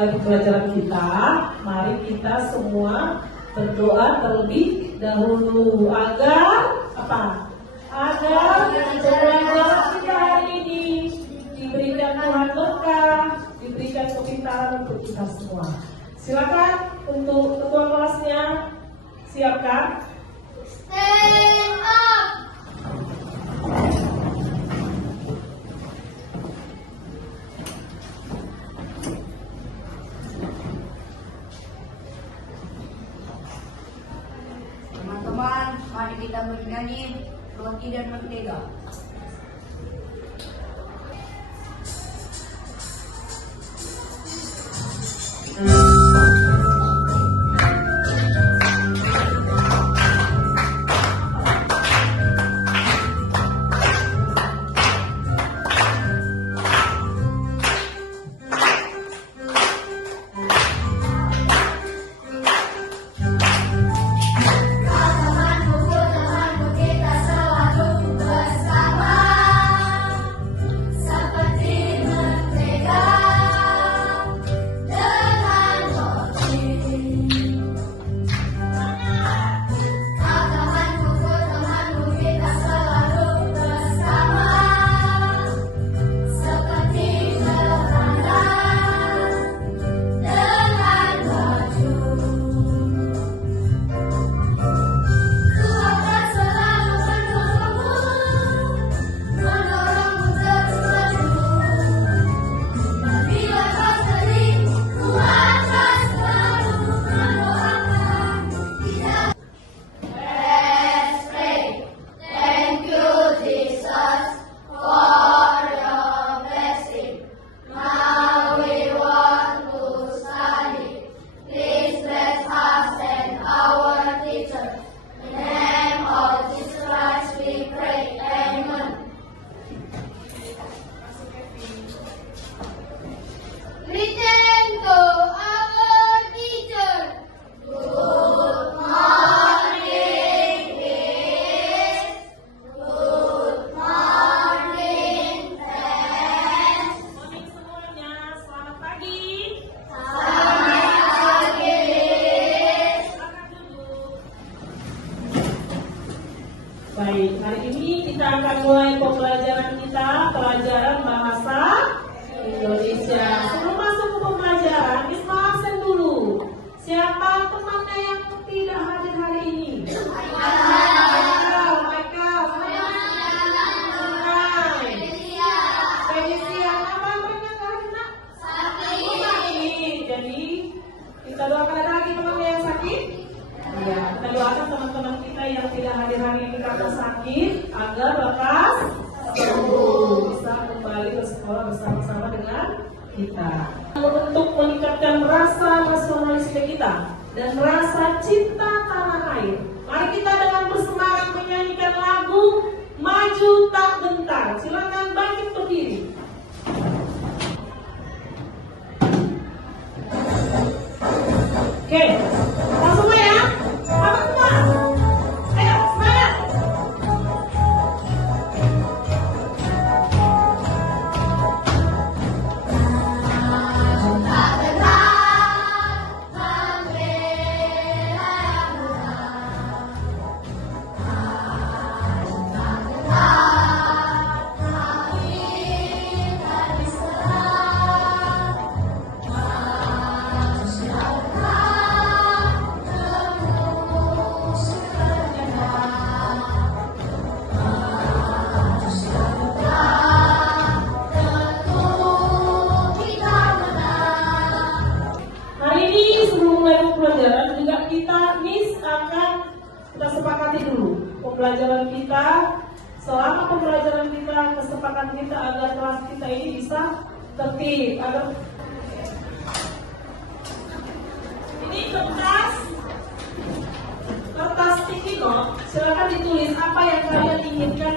memulai pembelajaran kita, mari kita semua berdoa terlebih dahulu agar apa? Agar pembelajaran kita hari ini diberikan Tuhan berkah, diberikan kepintaran untuk kita semua. Silakan untuk ketua kelasnya siapkan. Stand up. Teman-teman, mari kita bernyanyi Roti dan Mentega. Baik, hari ini kita akan mulai pembelajaran kita, pelajaran bahasa Indonesia. Sebelum masuk ke pembelajaran, kita absen dulu. Siapa temannya yang tidak hadir hari ini? Michael, Felicia, apa mereka hari ini? Sakit. Jadi kita doakan, ada lagi temannya yang sakit? Ya, kita doakan teman-teman kita yang tidak hadir hari ini karena sakit agar lekas sembuh, bisa kembali ke sekolah bersama-sama dengan kita. Untuk meningkatkan rasa nasionalisme kita dan rasa cinta tanah air, mari kita dengan bersemangat menyanyikan lagu Maju Tak Gentar. Silakan bangkit berdiri. Oke, langsung ya. Teman-teman, ayo semangat. Sepakati dulu pembelajaran kita, selama pembelajaran kita, kesepakatan kita agar kelas kita ini bisa tertib, agar ini kertas sticky note, silakan ditulis apa yang kalian inginkan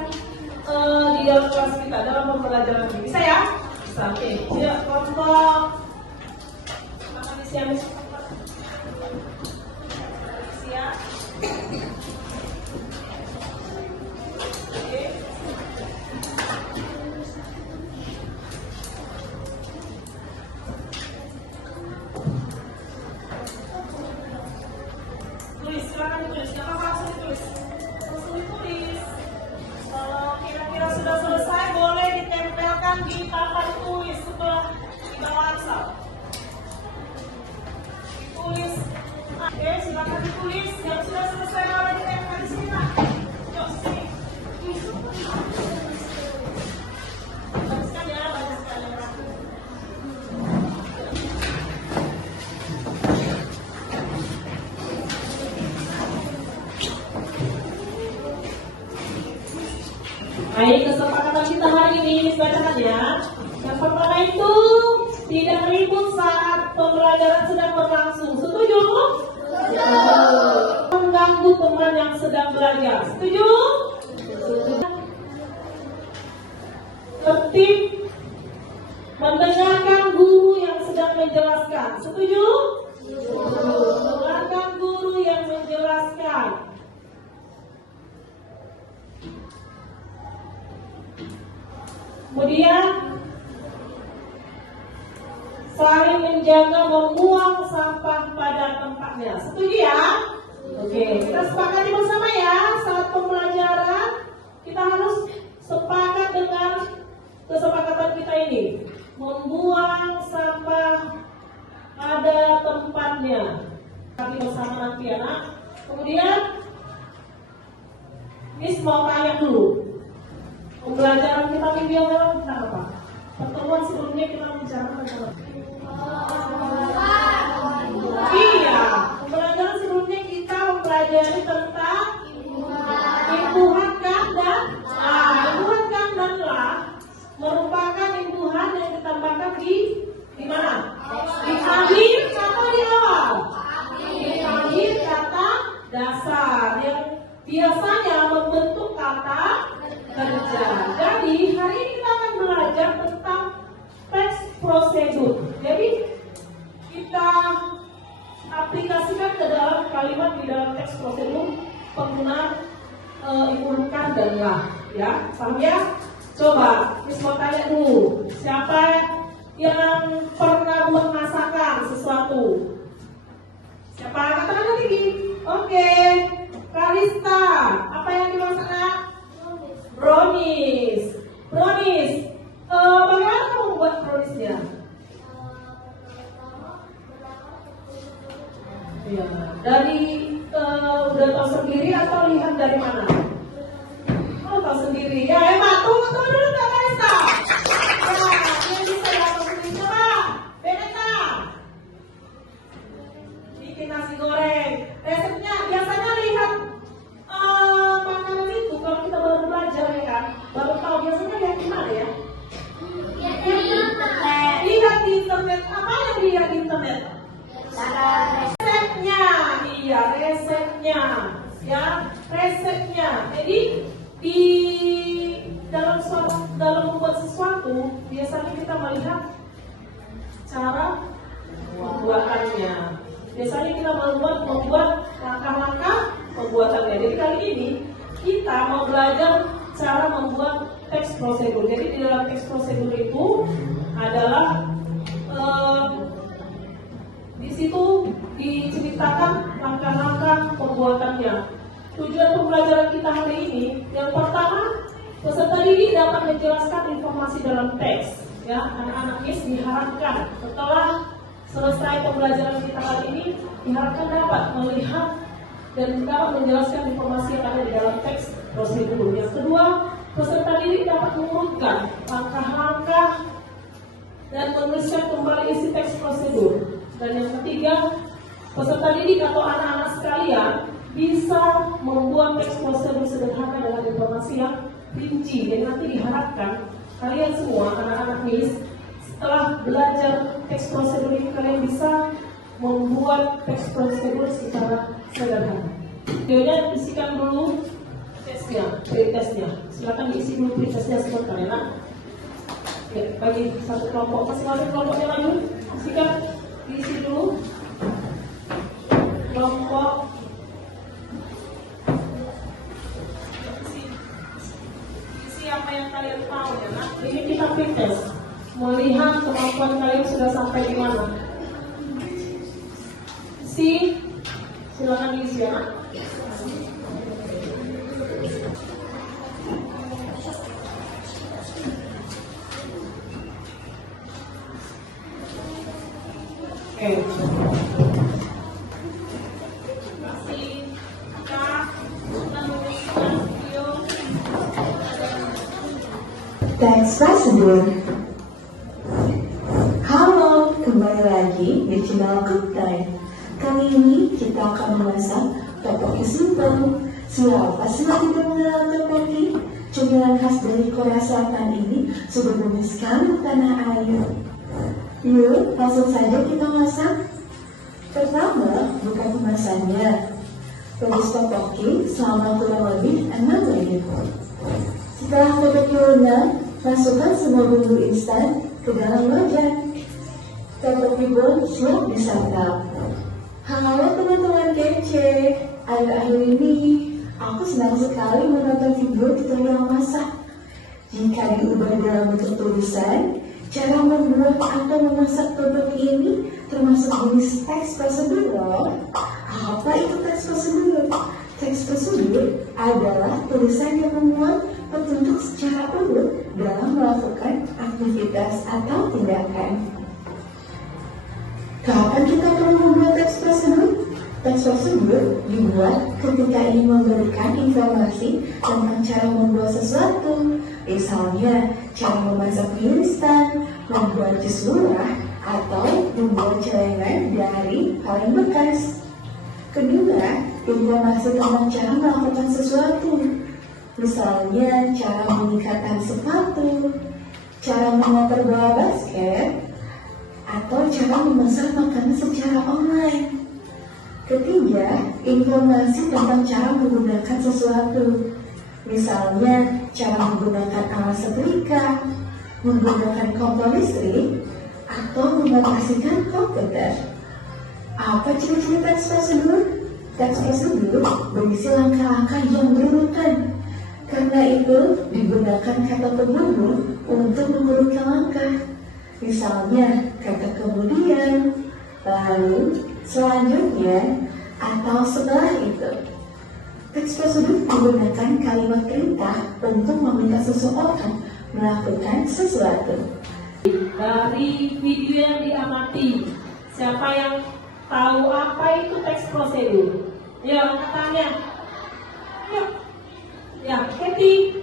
di dalam kelas kita dalam pembelajaran ini. Bisa ya? Bisa. Oke. Tidak kelompok akan disiapkan. Siap. sudah selesai boleh ditempelkan di papan tulis sebelah di bawah ansal. Ditulis. Oke, silakan ditulis. Yang sudah selesai boleh ditempel di sini, Pak. Yuk, sini. Bagus sekali ya, bagus sekali. Baik, kesepakatan kita hari ini bacakan ya. Yang pertama itu tidak ribut saat pembelajaran sedang berlangsung. Setuju? Mengganggu teman yang sedang belajar. Setuju? Tertib mendengarkan guru yang sedang menjelaskan. Setuju? Mendengarkan guru yang menjelaskan. Kemudian saling menjaga membuang sampah pada tempatnya. Setuju ya? Oke, kita sepakati bersama ya. Saat pembelajaran kita harus sepakat dengan kesepakatan kita ini. Membuang sampah pada tempatnya. Kami bersama nanti ya nak. Kemudian Miss mau tanya dulu. Pembelajaran kita minggu yang lalu tentang apa? Pertemuan sebelumnya kita membicarakan tentang iya, pembelajaran sebelumnya kita mempelajari tentang imbuhan kan dan imbuhan kan dan lah merupakan imbuhan yang ditambahkan di mana? Di akhir atau di awal? Di akhir kata dasar yang biasanya membentuk kata kerja. Jadi hari ini kita akan belajar tentang teks prosedur. Jadi kita aplikasikan ke dalam kalimat di dalam teks prosedur penggunaan imbuhan dan lah. Ya, paham ya? Coba, Miss mau tanya dulu, siapa yang pernah buat masakan sesuatu? Siapa? Katakan tinggi. Oke, Kalista, apa yang dimasak nak? Brownies. Brownies. Bagaimana kamu membuat browniesnya? Ya, dari udah tahu sendiri atau lihat dari mana? Oh, tahu sendiri. Ya, Emma, tunggu dulu Kak Kalista. Ya, yang bisa tahu sendiri coba. Beneta. Bikin nasi goreng. Resepnya biasanya lihat makanan itu kalau kita baru belajar ya kan, baru tahu biasanya lihat di mana ya? Lihat di internet. Apa yang dilihat di internet? Resepnya, iya resepnya, ya resepnya. Jadi di dalam membuat sesuatu biasanya kita melihat cara pembuatannya. Biasanya kita membuat langkah-langkah pembuatannya. Jadi kali ini kita mau belajar cara membuat teks prosedur. Jadi di dalam teks prosedur itu adalah di situ diceritakan langkah-langkah pembuatannya. Tujuan pembelajaran kita hari ini, yang pertama, peserta didik dapat menjelaskan informasi dalam teks. Ya, anak-anak Miss diharapkan setelah selesai pembelajaran kita kali ini diharapkan dapat melihat dan dapat menjelaskan informasi yang ada di dalam teks prosedur. Yang kedua, peserta didik dapat mengurutkan langkah-langkah dan menuliskan kembali isi teks prosedur. Dan yang ketiga, peserta didik atau anak-anak sekalian bisa membuat teks prosedur sederhana dengan informasi yang rinci. Dan nanti diharapkan kalian semua, anak-anak Miss, setelah belajar teks prosedur ini kalian bisa membuat teks prosedur secara sederhana. Videonya isikan dulu pretestnya. Silakan diisi dulu pretestnya sebentar ya nak. Ya, bagi satu kelompok, masing-masing kelompoknya lagi isikan, diisi dulu kelompok. Isi apa yang kalian tahu ya nak. Ini kita pretest, melihat kemampuan kalian sudah sampai di mana. Silakan diisi ya nak. Teks prosedur. Halo, kembali lagi di channel Cook Time. Kali ini kita akan memasak tteokbokki simple. Siapa sih yang tidak mengenal tteokbokki? Cemilan khas dari Korea Selatan ini sudah booming sekali di tanah air. Yuk, langsung saja kita masak. Pertama, buka kemasannya. Rebus tteokbokki selama kurang lebih 6 menit. Setelah tteokbokki lunak, masukkan semua bumbu instan ke dalam wajan. Tteokbokki pun siap disantap. Halo teman-teman kece, akhir-akhir ini aku senang sekali menonton video tutorial masak. Jika diubah dalam bentuk tulisan, cara membuat atau memasak tteokbokki ini termasuk jenis teks prosedur loh. Apa itu teks prosedur? Teks prosedur adalah tulisan yang memuat petunjuk secara urut dalam melakukan aktivitas atau tindakan. Kapan kita perlu membuat teks prosedur? Teks prosedur dibuat ketika ingin memberikan informasi tentang cara membuat sesuatu. Misalnya, cara memasak mie instan, membuat jus murah, atau membuat celengan dari kaleng bekas. Kedua, informasi tentang cara melakukan sesuatu. Misalnya, cara meningkatkan sepatu, cara mengantar bola basket, atau cara memesan makanan secara online. Ketiga, informasi tentang cara menggunakan sesuatu. Misalnya, cara menggunakan alat setrika, menggunakan kompor listrik, atau mengoperasikan komputer. Apa ciri-ciri teks prosedur? Teks prosedur berisi langkah-langkah yang berurutan. Karena itu, digunakan kata penghubung untuk mengurutkan langkah. Misalnya, kata kemudian, lalu, selanjutnya, atau setelah itu. Teks prosedur menggunakan kalimat perintah untuk meminta seseorang melakukan sesuatu. Dari video yang diamati, siapa yang tahu apa itu teks prosedur? Ya, angkat tangannya. Yuk. Ya, Kathy.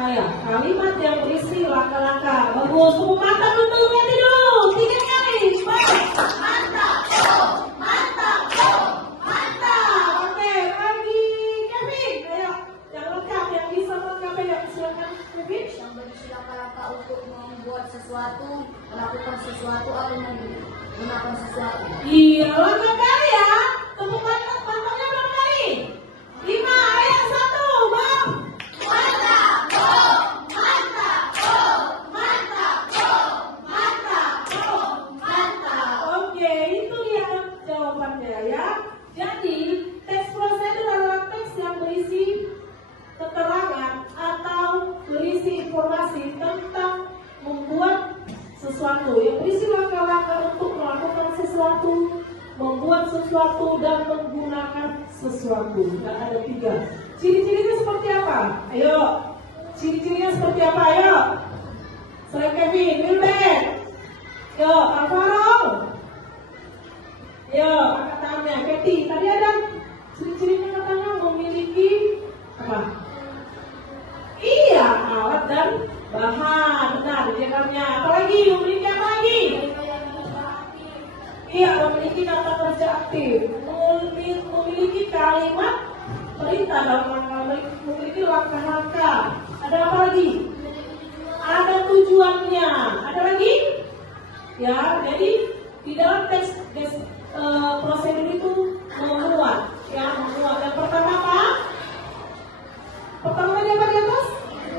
Ya, kalimat yang berisi langkah-langkah. Bagus, mantap untuk Kathy dulu. 3 kali, cepat. Mantap, oh, mantap, oh, mantap. Oke, lagi Kevin. Ayo, yang lengkap, yang bisa melengkapi, yang silakan Kevin. Yang berisi langkah-langkah untuk membuat sesuatu, melakukan sesuatu, atau menggunakan sesuatu. Iya, langkah kali ya. Tepuk tangan, mantapnya berapa kali? 5, ayo 1, bang. Mantap, oh, mantap, oh, mantap, oh, mantap, oh, mantap. Oke, itu dia jawabannya ya. Jadi, teks prosedur adalah teks yang berisi keterangan atau berisi informasi tentang membuat sesuatu, yang berisi langkah-langkah untuk melakukan sesuatu, membuat sesuatu, dan menggunakan sesuatu. Dan ada 3. Ciri-cirinya seperti apa? Ayo, ciri-cirinya seperti apa? Ayo, selain Kevin, Wilbert. Yo, Alvaro. Yo, angkat tangannya. Kathy, tadi ada ciri-cirinya katanya memiliki apa? Iya, alat dan bahan. Benar, jawabannya. Apalagi? Memiliki apa lagi? Iya, memiliki kata kerja aktif. Memiliki kalimat perintah dalam memiliki langkah-langkah. Ada apa lagi? Ada tujuannya. Ada lagi? Ya, jadi di dalam teks prosedur itu memuat. Ya, memuat. Yang pertama apa? Pertama tadi apa di atas?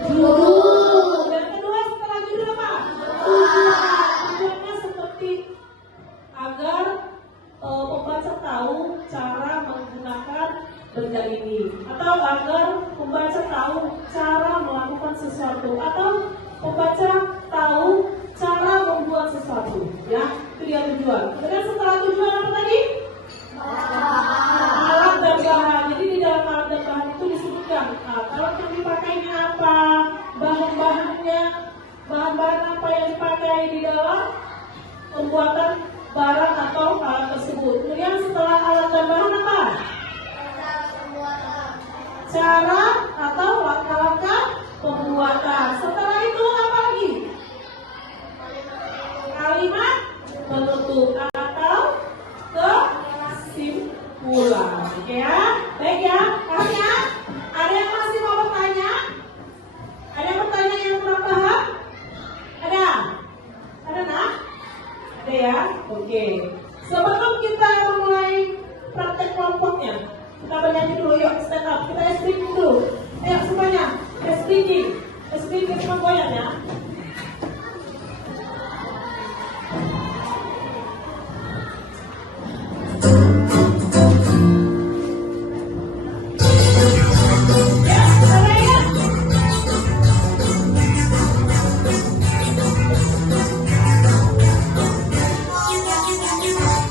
Dan kedua setelah judul apa? Tujuannya seperti agar pembaca tahu cara menggunakan benda ini, atau agar pembaca tahu cara melakukan sesuatu, atau pembaca tahu cara membuat sesuatu. Ya, itu dia tujuan. Kemudian setelah tujuan apa tadi? Alat dan bahan. Jadi di dalam alat dan bahan itu disebutkan alat yang dipakainya apa, bahan-bahannya, bahan-bahan apa yang dipakai di dalam pembuatan barang atau alat tersebut. Kemudian setelah alat dan bahan apa? Cara atau langkah-langkah pembuatan. Setelah itu apa lagi? Kalimat penutup atau kesimpulan. Oke ya, baik ya. Kasih ya. Ada yang masih mau bertanya? Ada yang bertanya yang kurang paham? Ada? Ada nak? Ada ya? Oke. Sebelum kita memulai praktek kelompoknya, kita bernyanyi dulu yuk, stand up. Kita speaking dulu. Ayo semuanya, speaking. Speaking semua goyang ya.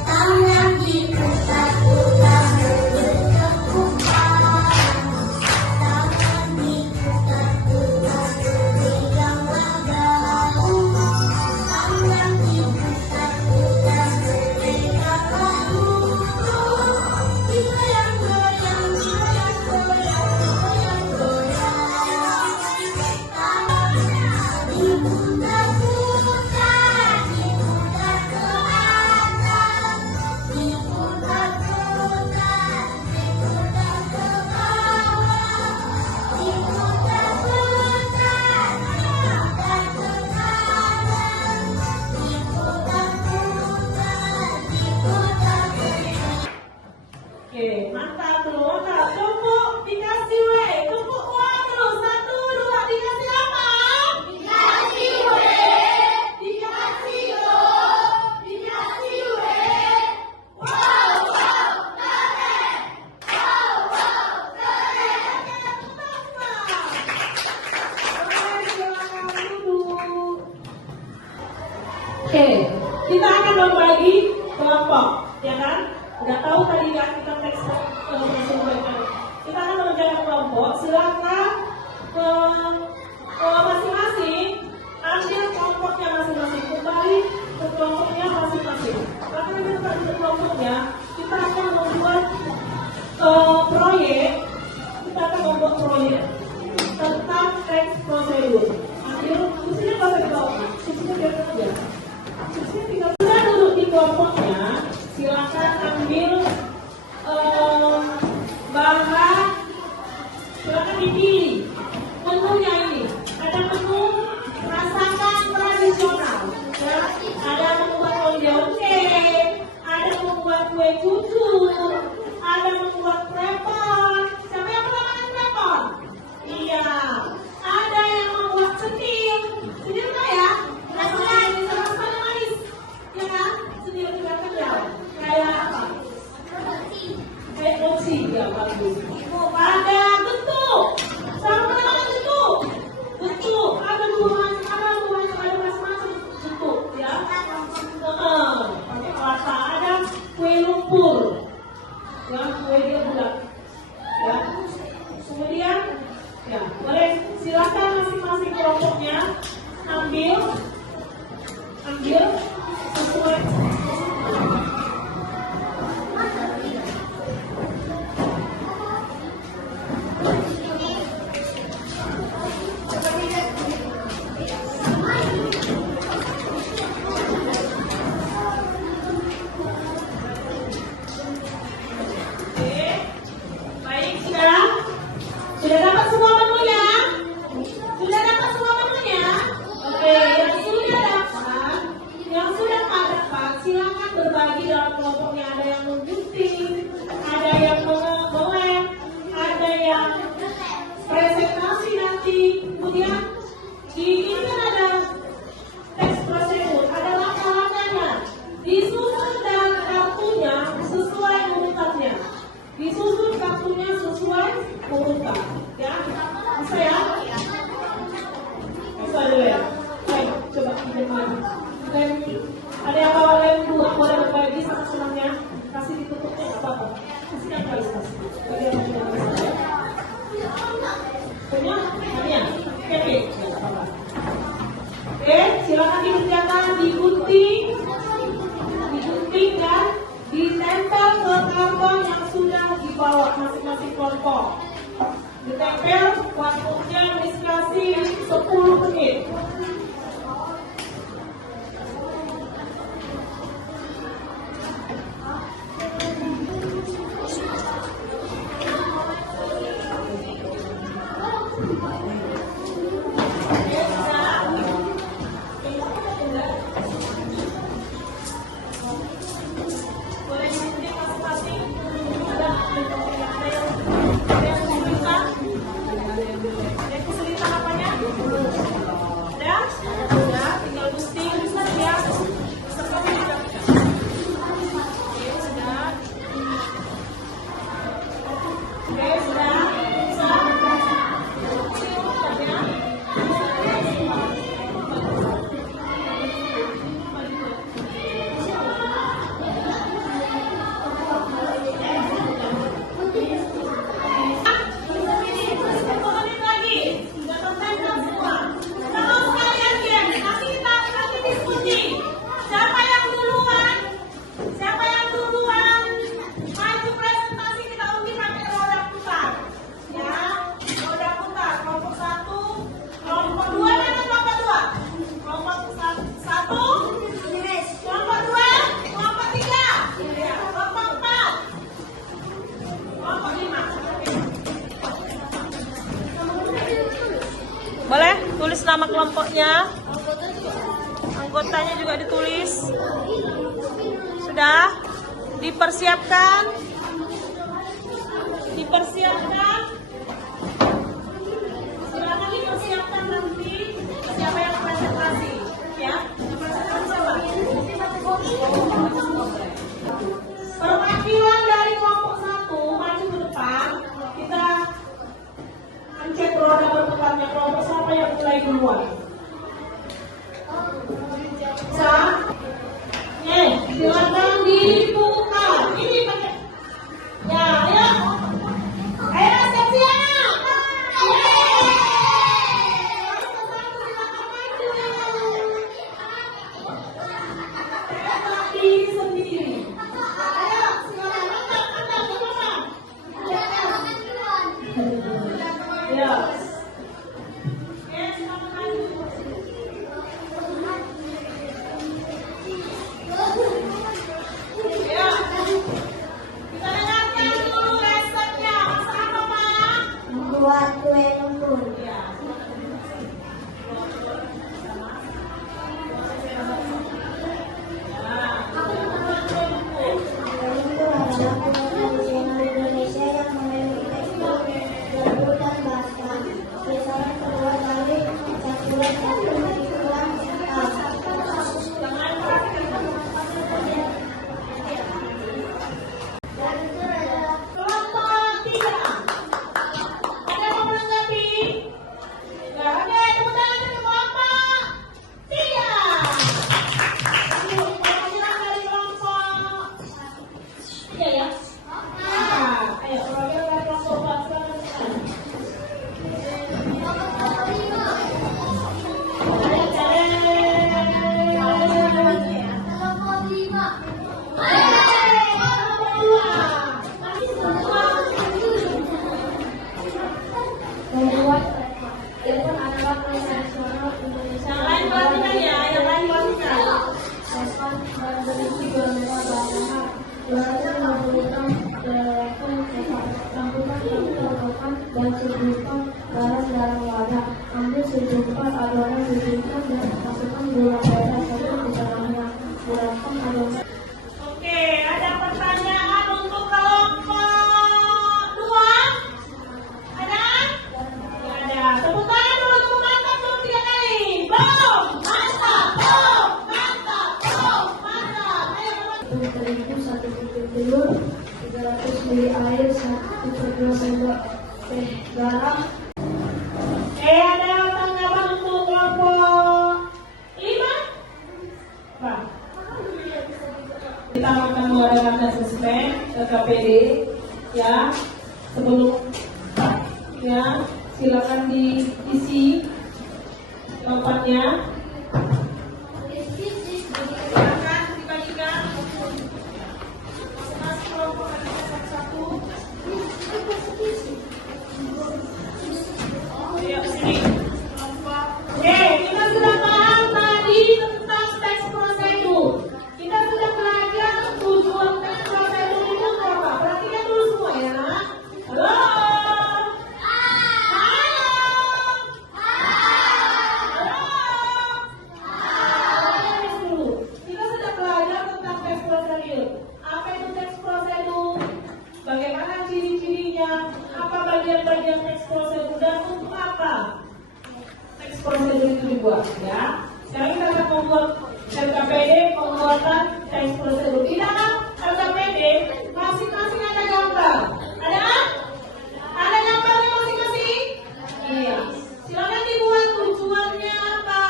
Tangan diputar-putar bertepuk-tepukan. Tangan diputar-putar berikan lagu. Tangan diputar-putar berikan lagu. Digoyang-goyang, digoyang-goyang, digoyang-goyang. Tangan diputar-putar, diputar ke atas, diputar-putar, diputar ke bawah, diputar-putar, diputar ke kanan, diputar-putar, diputar ke Oke, mantap tuh, mantap. Tepuk, dikasih W. Tepuk W terus. 1, 2, dikasih apa? dikasih W, dikasih O, dikasih W. Wow, wow, keren. Wow, wow, keren. Oke, silakan duduk. Oke, kita akan membagi kelompok, ya kan? Udah tahu tadi kan kita teks kita akan mengerjakan kelompok. Silakan ke masing-masing ambil kelompoknya masing-masing, kembali ke kelompoknya masing-masing. Karena kita tetap di kelompoknya, kita akan membuat proyek. Kita akan membuat proyek tentang teks prosedur. Ambil kursinya kalau di bawah, kursinya biar kerja. Kursinya tinggal sudah duduk di kelompoknya. Silakan ambil bahan, silakan dipilih menunya ini. Ada menu masakan tradisional, ya. Ada membuat onde-onde, ada membuat kue cucu, ada membuat krepon. Siapa yang pernah makan krepon? Iya. Ada yang membuat cetil. Cetil nggak ya? Rasanya ini sama-sama manis, ya kan? Cetil juga kenyal. Kayak apa? Kayak mochi, ya bagus. Ada bentuk. Sama makan bentuk. Bentuk. Ada macam-macam bentuk, ya. Pakai kelapa. Ada kue lumpur. Ya, kue dia bulat. Ya. Kemudian, ya, boleh silakan masing-masing kelompoknya ambil sesuai. Oke, baik, sudah dapat semua menunya? Sudah dapat semua menunya? Oke, yang sudah dapat, silakan berbagi dalam kelompoknya. Ada yang menggunting, ada yang melem, ada yang presentasi nanti. Kemudian ini kan ada teks prosedur, ada langkah-langkahnya. Disusun dan kartunya sesuai urutannya. Disusun kartunya sesuai urutan. Ya, bisa ya? Bisa dulu ya. Baik, coba kita maju. Lem, ada yang bawa lem 2, boleh berbagi sama senangnya. Kasih ditutupnya nggak apa-apa. Kasihkan kali kasih. Bagi yang sudah bisa ya. Punya? Punya? Oke, nggak apa-apa. Oke, silakan dikerjakan, digunting dan ditempel ke karton yang sudah dibawa masing-masing kelompok. Ditempel waktunya Ditulis nama kelompoknya. Anggotanya juga ditulis. Sudah? Dipersiapkan. Dipersiapkan. Silakan dipersiapkan nanti. Siapa yang presentasi? Ya, presentasi siapa? Perwakilan dari kelompok 1 maju ke depan. Kita pencet roda berputarnya. Kelompok siapa yang mulai duluan? Silakan dibuka. Ini pakai. Ya, ayo. Ayo, siap-siap. Tapi sendiri. Ayo, silakan. Ya. Membuat kue lumpur. Lumpur adalah kue tradisional Indonesia yang memiliki tekstur lembut dan basah. Biasanya terbuat dari campuran tepung ukuran sedang. Kelompok 3. Ada yang mau menanggapi? Nggak ada. Tepuk tangan untuk kelompok 3. Perwakilan dari kelompok 3 ya. Ayo perwakilan dari kelompok 4. Silakan. Kelompok 5. Membuat telepon adalah kue tradisional Indonesia Yang lain perhatikan ya, yang lain perhatikan. telepon dan berisi beberapa bahan. 250 gram telepon campuran terbuka dan sebutkan garam dalam wadah. Ambil secukupnya adonan secukupnya dan masukkan gula merah satu ke dalamnya. Gulungkan adonan. Oke, ada pertanyaan untuk kelompok 2? Ada? Nggak ada. Tepuk tangan dulu untuk mantap dulu 3 kali. Boom! Mantap! Boom! Mantap! Boom! Mantap! Ayo, Tepung terigu 1 butir telur, 300 ml air, 1/2 sendok teh garam. ada tanggapan untuk kelompok 5? Apa? Kita akan mengadakan asesmen KPD ya. Sebelum ya, silakan diisi tempatnya. Silakan dibagikan. Masing-masing kelompok ada satu-satu. Ayo sini. Oke, kita sudah paham tadi tentang teks prosedur. Kita sudah belajar tujuan teks prosedur itu apa. Perhatikan dulu semua ya. Halo. Kita sudah belajar tentang teks prosedur. Apa itu teks prosedur? Bagaimana ciri-cirinya? Apa bagian-bagian teks prosedur dan untuk apa teks prosedur itu dibuat ya? Sekarang kita akan membuat LKPD pembuatan teks prosedur. Di dalam LKPD masing-masing ada gambar. Ada? Ada gambarnya masing-masing? Iya. Silakan dibuat tujuannya apa?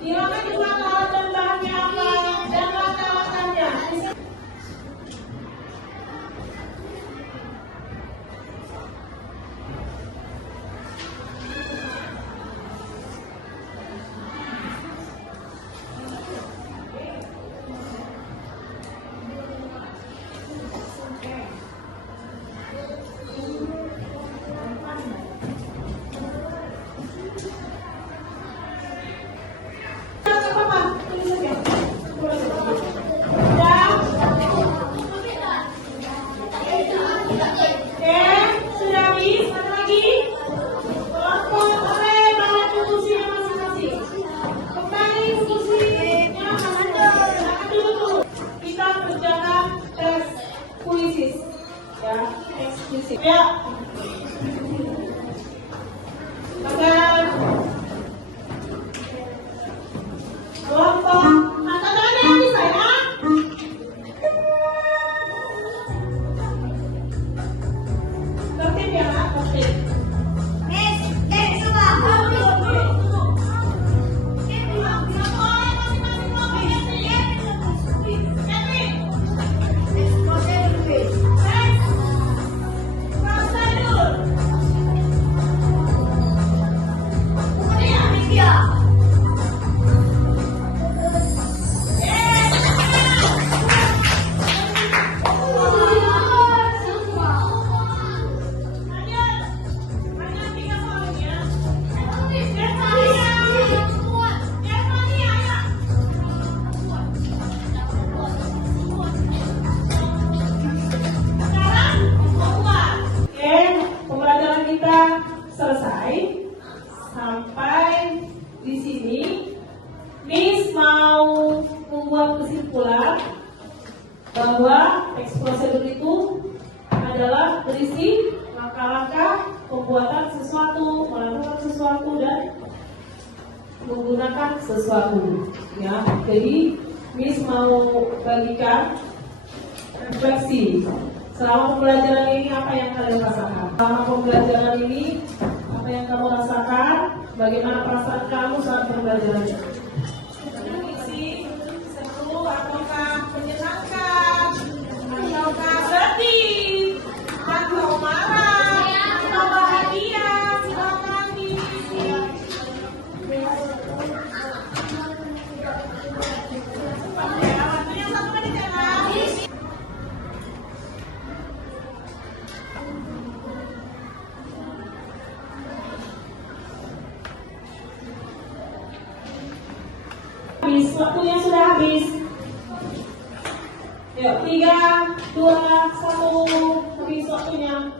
Silakan dibuat alat dan bahannya apa dan langkah-langkahnya. kita selesai sampai di sini, Miss mau membuat kesimpulan bahwa teks prosedur itu adalah berisi langkah-langkah pembuatan sesuatu, melakukan sesuatu, dan menggunakan sesuatu. Ya, jadi Miss mau bagikan refleksi selama pembelajaran ini, apa yang kalian rasakan? Selama pembelajaran ini, apa yang kamu rasakan? Bagaimana perasaan kamu saat pembelajaran ini? Seru ataukah menyenangkan? Ataukah sedih? Atau marah? Atau bahagia? Silakan Miss. Waktunya 1 menit ya, Mas. Habis, waktunya sudah habis. Yuk, 3, 2, 1, habis waktunya.